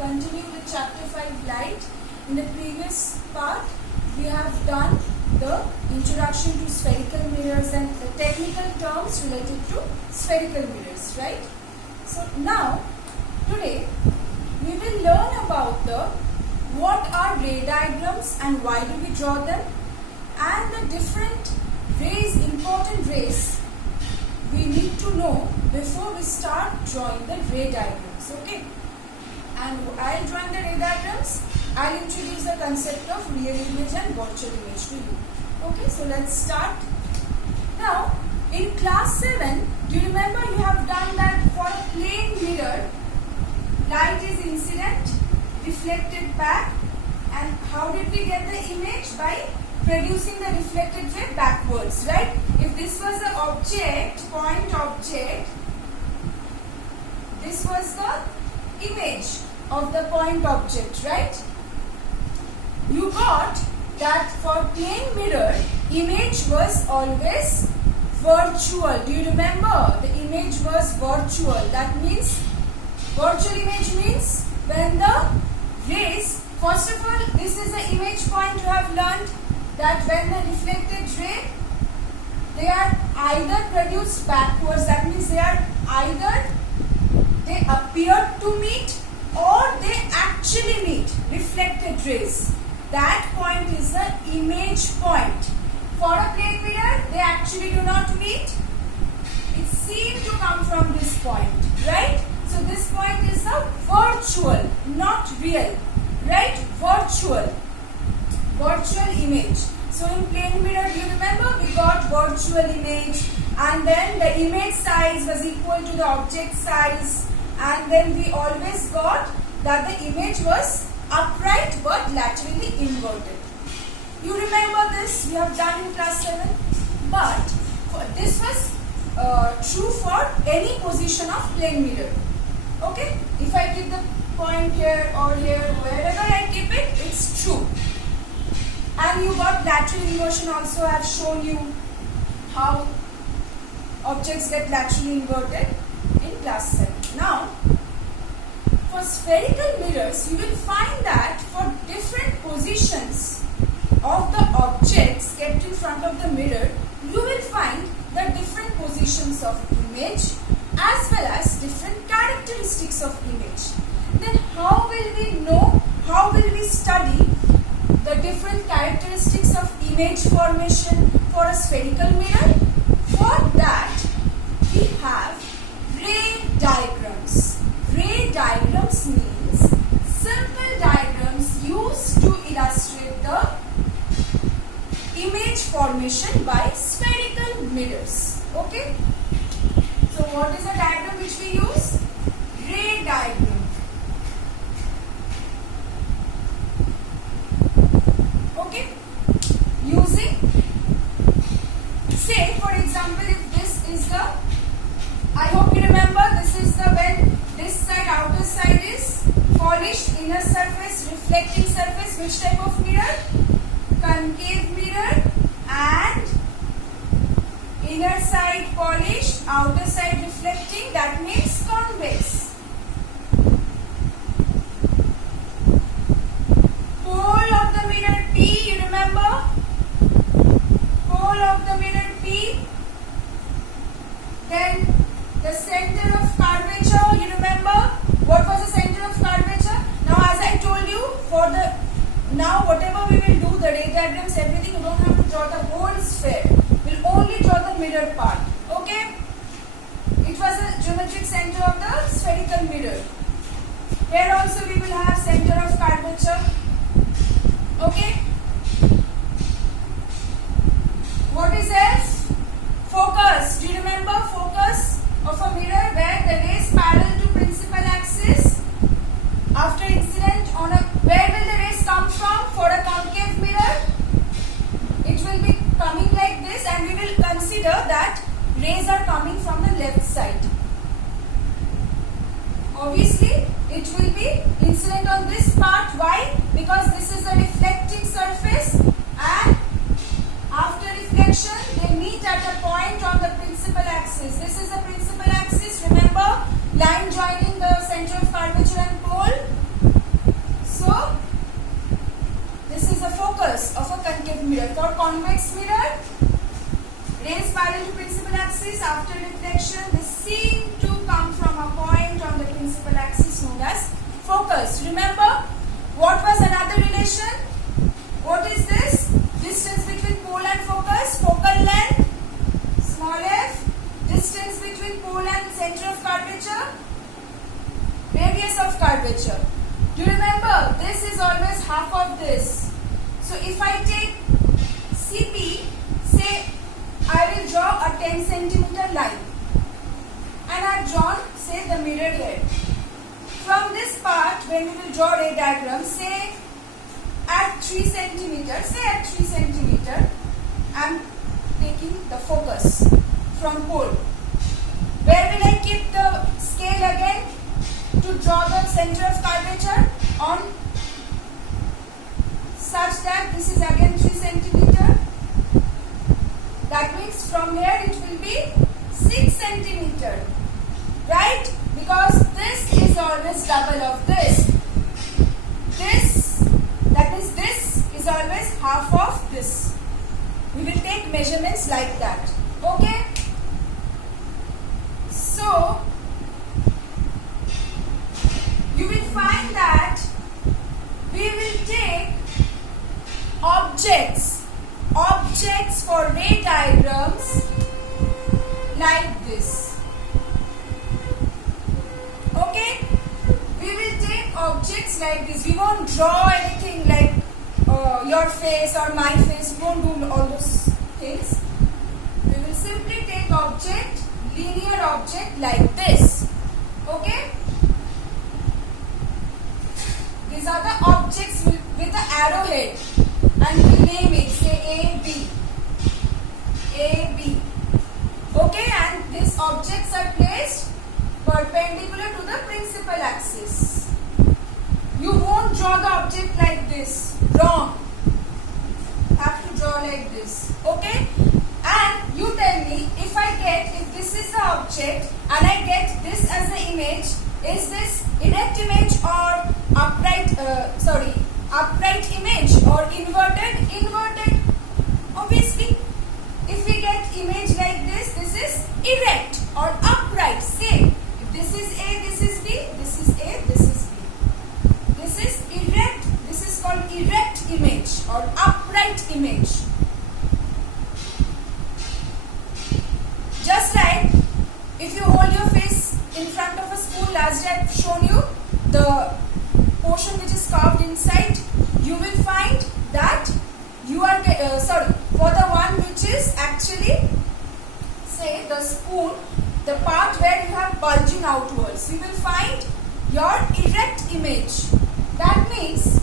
continue with chapter 5 light. In the previous part we have done the introduction to spherical mirrors and the technical terms related to spherical mirrors, right? So now today we will learn about what are ray diagrams and why do we draw them, and the different rays, important rays we need to know before we start drawing the ray diagrams, okay? And while drawing the ray diagrams, I'll introduce the concept of real image and virtual image to you. Okay, so let's start. Now, in class 7, do you remember you have done that for a plane mirror, light is incident, reflected back, and how did we get the image? By producing the reflected ray backwards, right? If this was the object, point object, this was the image of the point object, right? You got that for plane mirror, image was always virtual. Do you remember? The image was virtual. That means, virtual image means when the rays, first of all, this is the image point you have learned, that when the reflected ray, they are either produced backwards, that means they are either they appear to meet or they actually meet reflected rays. That point is the image point. For a plane mirror, they actually do not meet. It seems to come from this point, right? So this point is the virtual, not real, right? Virtual image. So in plane mirror, do you remember we got virtual image, and then the image size was equal to the object size, and then we always got that the image was upright but laterally inverted. You remember this, we have done in class 7, but this was true for any position of plane mirror. Okay, if I keep the point here or here, wherever I keep it, it's true. And you got lateral inversion also. I have shown you how objects get laterally inverted in class 7. Now, for spherical mirrors, you will find that for different positions of the objects kept in front of the mirror, you will find the different positions of image as well as different characteristics of image. Then how will we know, how will we study the different characteristics of image formation for a spherical mirror? For that, we have ray diagrams. Ray diagrams means simple diagrams used to illustrate the image formation by spherical mirrors. Okay? So what is the diagram which we use? Ray diagram. Okay? Using, say for example, if this is the, I hope you remember, this is the, when this side, outer side is polished, inner surface, reflecting surface, which type of mirror? Concave mirror, and inner side polished, outer side reflecting, that means convex. Pole of the mirror P, you remember? Pole of the mirror P. Then the center of curvature, you remember? What was the center of curvature? Now as I told you, for the, now whatever we will do, the ray diagrams, everything, you don't have to draw the whole sphere. We'll only draw the mirror part. Okay? It was a geometric center of the spherical mirror. Here also we will have center of curvature. Okay? What is F? Focus. Do you remember focus of a mirror where the rays parallel to principal axis? After incident on a, where will the rays come from? For a concave mirror, it will be coming like this, and we will consider that rays are coming from the left side. Obviously, it will be incident on this part. Why? Because this is a reflecting surface, and after reflection, they meet at a point on the principal axis. This is the principal axis. Remember, line joining the center of curvature and pole. axis after reflection, they seem to come from a point on the principal axis known as focus. Remember, what was another relation? What is this? Distance between pole and focus, focal length, small f. Distance between pole and center of curvature, radius of curvature. Do you remember? This is always half of this. So if I take CP, say I will draw a 10 centimeter line and I have drawn, say, the mirror head. From this part, when we will draw a diagram, say at 3 centimeter, I am taking the focus from pole. Where will I keep the scale again to draw the center of curvature? On such that this is again 3 centimeter. That means from here it will be 6 centimeter. Right? Because this is always double of this. That means this is always half of this. We will take measurements like that. Okay? So, you will find that we will take objects for ray diagrams like this. Okay? We will take objects like this. We won't draw anything like your face or my face. We won't do all those things. We will simply take object, linear object like this. Okay? These are the objects with the arrowhead, and we name it, say A, B. A, B. Okay, and these objects are placed perpendicular to the principal axis. You won't draw the object like this. Wrong. Have to draw like this. Okay? And you tell me, if this is the object and I get this as the image, is this erect image or upright image or inverted? Inverted. Obviously, if we get image like this, this is erect or upright. Same. If this is A, this is B, this is A, this is B. This is erect. This is called erect image or upright image. Just like if you hold your face in front of a spoon, last day I have shown you the portion which is carved inside, you will find that you are, for the one which is actually, say, the spoon, the part where you have bulging outwards, you will find your erect image. That means,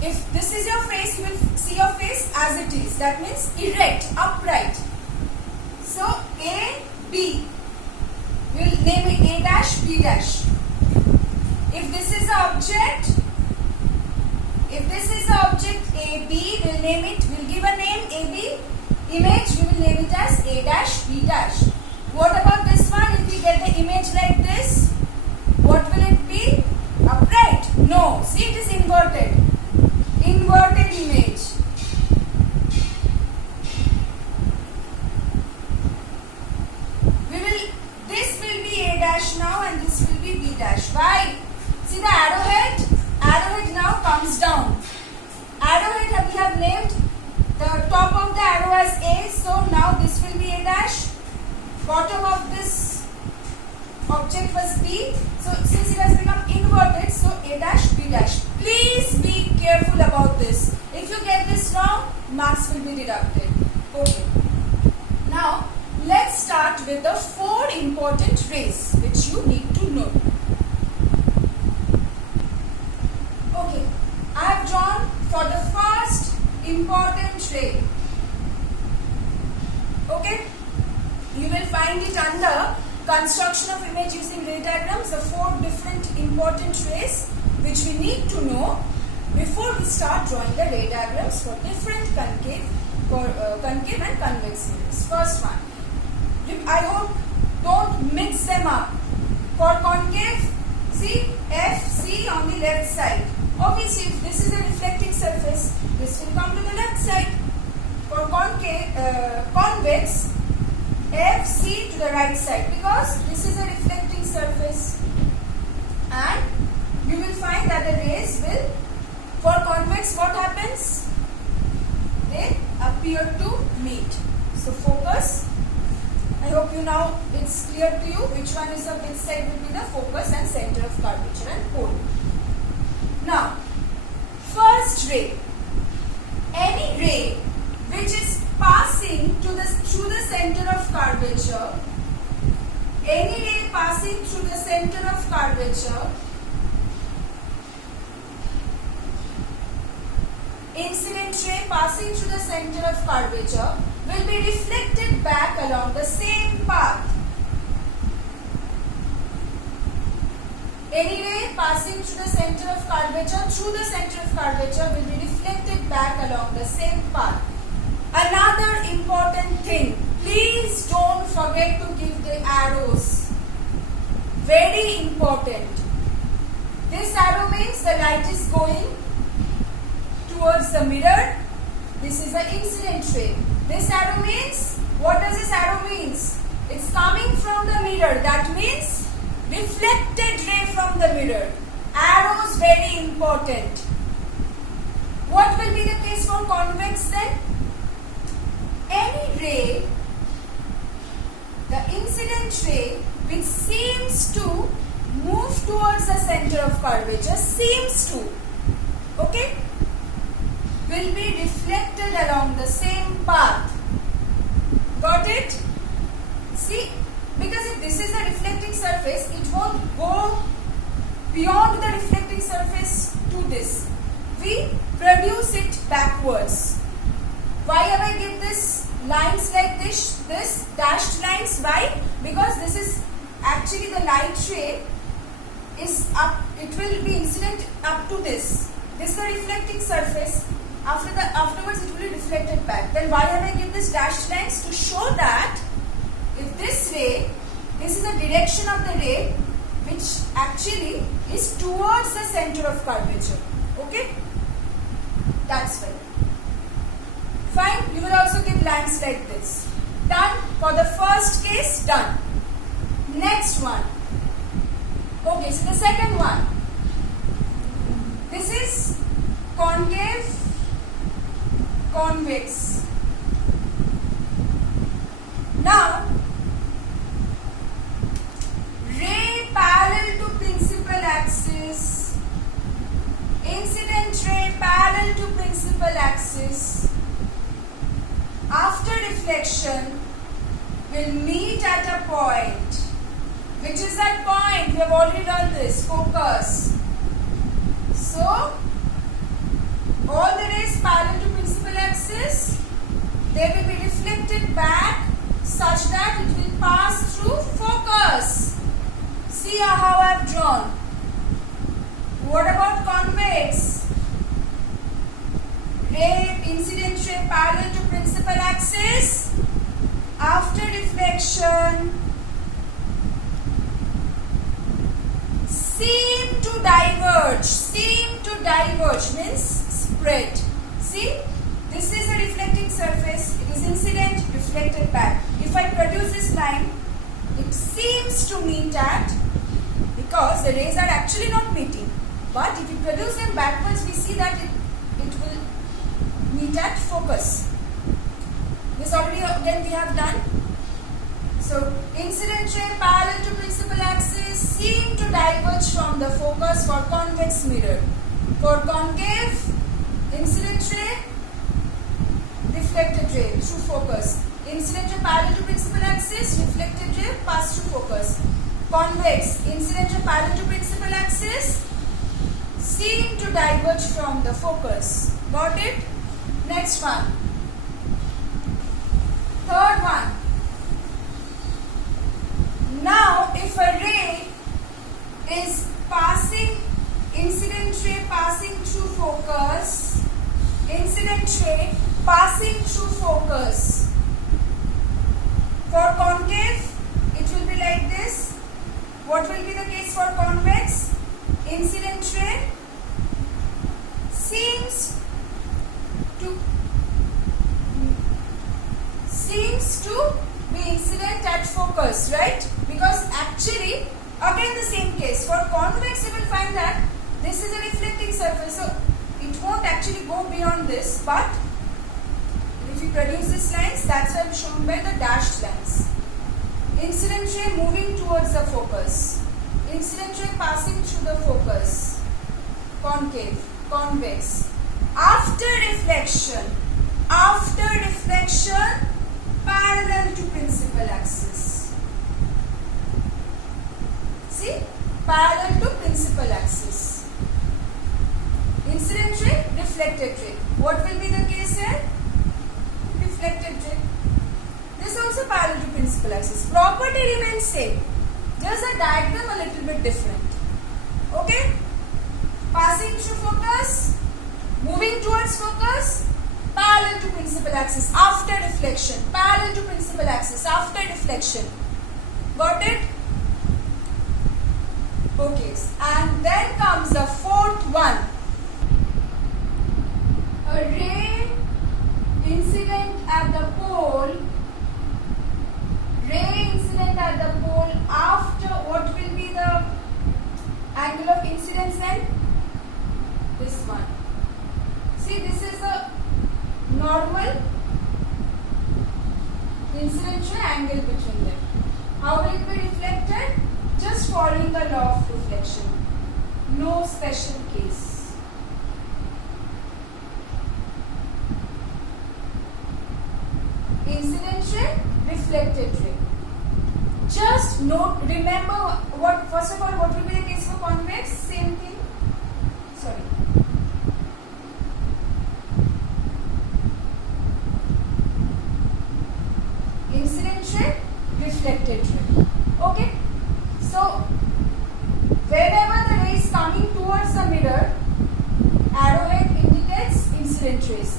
if this is your face, you will see your face as it is. That means erect, upright. So, A, B. We will name it A dash, B dash. If this is the object, AB, we will name it, we will give a name AB. Image, we will name it as A dash, B dash. What about this one? If we get the image like this, what will it be? Upright? No. See, it is inverted. Inverted image. This will be A dash now and this will be B dash. Why? See the arrowhead? Arrowhead now comes down. Arrowhead we have named the top of the arrow as A, so now this will be A dash. Bottom of this object was B, so since it has become inverted, so A dash, B dash. Please be careful about this. If you get this wrong, marks will be deducted. Okay. Now, let's start with the 4 important rays which you need to know. Okay, I have drawn for the first important ray. Okay, you will find it under construction of image using ray diagrams, the 4 different important rays which we need to know before we start drawing the ray diagrams for different concave and convex mirrors. First one, I hope don't mix them up. For concave, see FC on the left side. Obviously, if this is a reflecting surface, this will come to the left side. For for convex, FC to the right side, because this is a reflecting surface, and you will find that the rays will, for convex, what happens? They appear to meet. So focus. I hope you now it's clear to you which one is of which side will be the focus and center of curvature and pole. Now, first ray. Any ray which is passing through the center of curvature, any ray passing through the center of curvature, incident ray passing through the center of curvature will be reflected back along the same path. Any ray passing through the center of curvature will be reflected back along the same path. Another important thing, please don't forget to give the arrows. Very important. This arrow means the light is going towards the mirror. This is the incident ray. This arrow means, what does this arrow means? It's coming from the mirror. That means reflected ray from the mirror. Arrows very important. What will be the case for convex then? Any ray, the incident ray which seems to move towards the center of curvature, seems to, okay, will be reflected along the same path. Got it? See, because if this is a reflecting surface, it won't go beyond the reflecting surface to this. We produce it backwards. Why have I given this lines like this dashed lines? Why? Because this is actually the light ray is up, it will be incident up to this. This is the reflecting surface. Afterwards it will be reflected back. Then why have I given this dashed lines? To show that if this ray, this is the direction of the ray which actually is towards the center of curvature. Okay? That's fine. Fine. You will also give lines like this. Done. For the first case, done. Next one. Okay, so the second one. This is concave, convex. Now, ray parallel to principal axis, incident ray parallel to principal axis, after reflection will meet at a point. Which is that point? We have already done this. Focus. So, all the rays parallel to principal axis, they will be reflected back such that it will pass through focus. See how I have drawn. What about convex? Ray, incident ray parallel to principal axis. After reflection, seem to diverge. Seem to diverge means spread. See, this is a reflecting surface. It is incident, reflected back. If I produce this line, it seems to meet at, because the rays are actually not meeting. But if you produce them backwards, we see that it will meet at focus. This already again we have done. So, incident ray parallel to principal axis seem to diverge from the focus for convex mirror. For concave, incident ray, reflected ray through focus. Incident ray parallel to principal axis, reflected ray pass through focus. Convex, incident ray parallel to principal axis, seem to diverge from the focus. Got it? Next one. Third one. Now, if a ray is passing, incident ray passing through focus, incident ray passing through focus. For concave, it will be like this. What will be the case for convex? Incident ray seems to focus, right? Because actually, again the same case. For convex, you will find that this is a reflecting surface, so it won't actually go beyond this. But if you produce these lines, that's why I'm shown by the dashed lines. Incident ray moving towards the focus. Incident ray passing through the focus. Concave, convex. After reflection, parallel to principal axis. See, parallel to principal axis. Incident ray, reflected ray. What will be the case here? Reflected ray. This also parallel to principal axis. Property remains same. Just the diagram a little bit different. Okay? Passing through focus, moving towards focus, parallel to principal axis after reflection. Parallel to principal axis after reflection. Got it? Okay. And then comes the fourth one. A ray incident at the pole. Ray incident at the pole after, what will be the angle of incidence then? This one. See, this is a normal incident ray angle between them. How will it be reflected? Just following the law of reflection. No special case. Incident ray, reflected ray. Just note, remember what, first of all, what will be the case for convex? Same thing. Sorry. Incident ray, reflected ray. Okay. So, whenever the ray is coming towards the mirror, arrowhead indicates incident rays.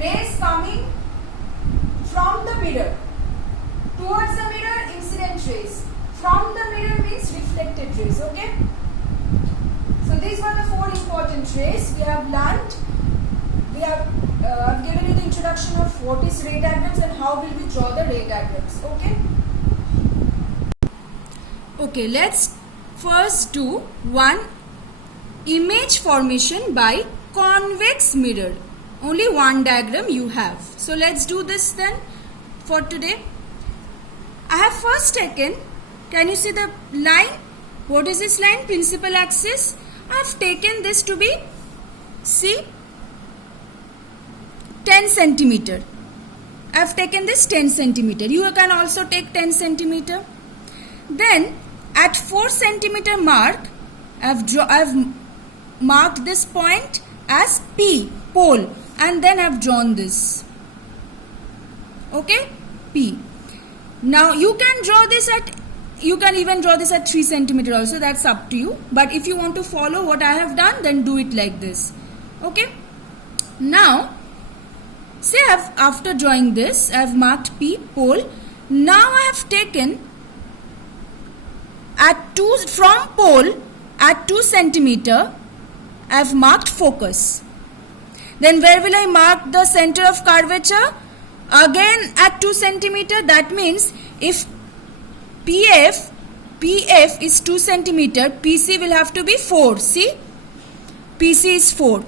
Rays coming from the mirror towards the mirror, incident rays. From the mirror means reflected rays. Okay. So these were the four important rays we have learnt. We have I've given you the introduction of what is ray diagrams and how will we draw the ray diagrams. Okay. Okay, let's first do one image formation by convex mirror. Only one diagram you have. So let's do this then for today. I have first taken, can you see the line? What is this line? Principal axis. I have taken this to be, see, 10 centimeter. I have taken this 10 centimeter. You can also take 10 centimeter. Then at 4 centimeter mark, I have marked this point as P, pole, and then I have drawn this. Okay, P. Now you can draw this at, you can even draw this at 3 centimeter also, that's up to you. But if you want to follow what I have done, then do it like this. Okay. Now, say after drawing this, I have marked P, pole. Now I have taken from pole at 2 centimeter, I have marked focus. Then where will I mark the center of curvature? Again at 2 centimeter. That means if PF is 2 centimeter, PC will have to be 4. See? PC is 4.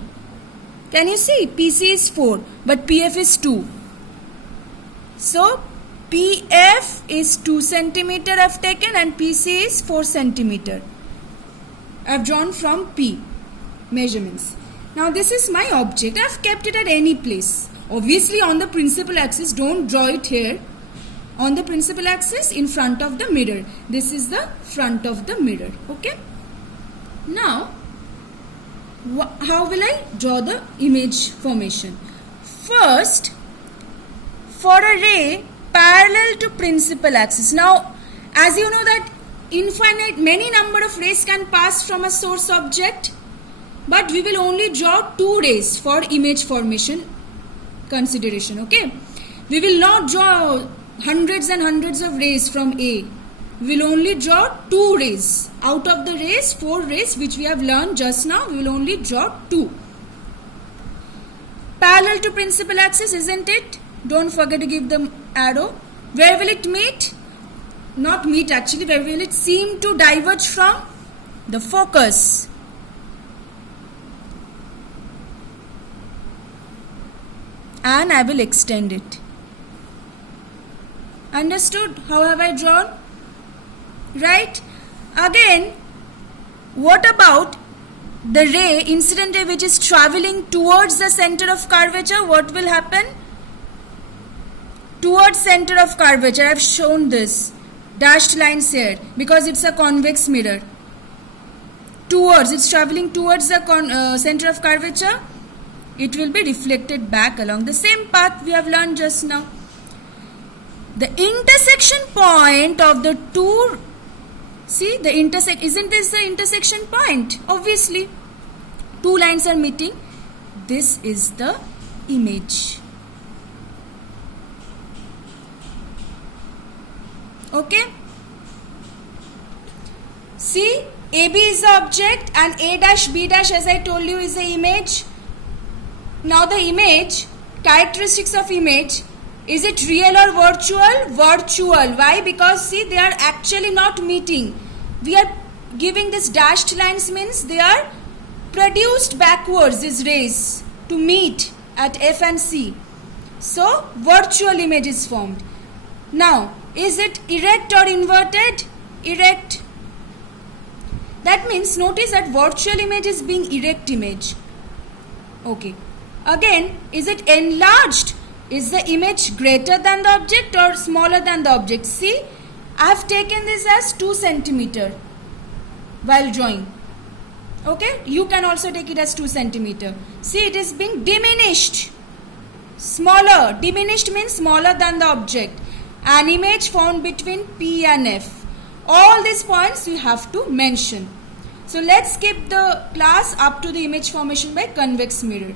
Can you see? PC is 4, but PF is 2. So, PF is 2 centimeter I have taken and PC is 4 centimeter. I have drawn from P measurements. Now this is my object. I have kept it at any place. Obviously on the principal axis, don't draw it here. On the principal axis in front of the mirror. This is the front of the mirror. Okay. Now, how will I draw the image formation? First, for a ray parallel to principal axis. Now, as you know that many number of rays can pass from a source object, but we will only draw 2 rays for image formation consideration. Okay, we will not draw hundreds and hundreds of rays from A. We will only draw 2 rays. Out of the rays, 4 rays which we have learned just now, we will only draw 2. Parallel to principal axis, isn't it? Don't forget to give the arrow. Where will it meet? not meet actually, where will it seem to diverge from the focus. And I will extend it. Understood? How have I drawn? Right? Again, what about the ray, incident ray, which is traveling towards the center of curvature? What will happen? Towards center of curvature, I have shown this dashed lines here because it's a convex mirror. Towards, it's traveling towards the center of curvature. It will be reflected back along the same path we have learned just now. The intersection point of the two, see the isn't this the intersection point? Obviously, two lines are meeting. This is the image. Okay. See, AB is the object and A dash B dash, as I told you, is the image. Now the image, characteristics of image, is it real or virtual? Virtual. Why? Because see, they are actually not meeting. We are giving this dashed lines means they are produced backwards, these rays, to meet at F and C. So, virtual image is formed. Now, is it erect or inverted? Erect. That means, notice that virtual image is being erect image. Okay. Again, is it enlarged? Is the image greater than the object or smaller than the object? See, I have taken this as 2 centimeter while drawing. Okay, you can also take it as 2 centimeter. See, it is being diminished. Smaller. Diminished means smaller than the object. An image found between P and F. All these points you have to mention. So let's skip the class up to the image formation by convex mirror.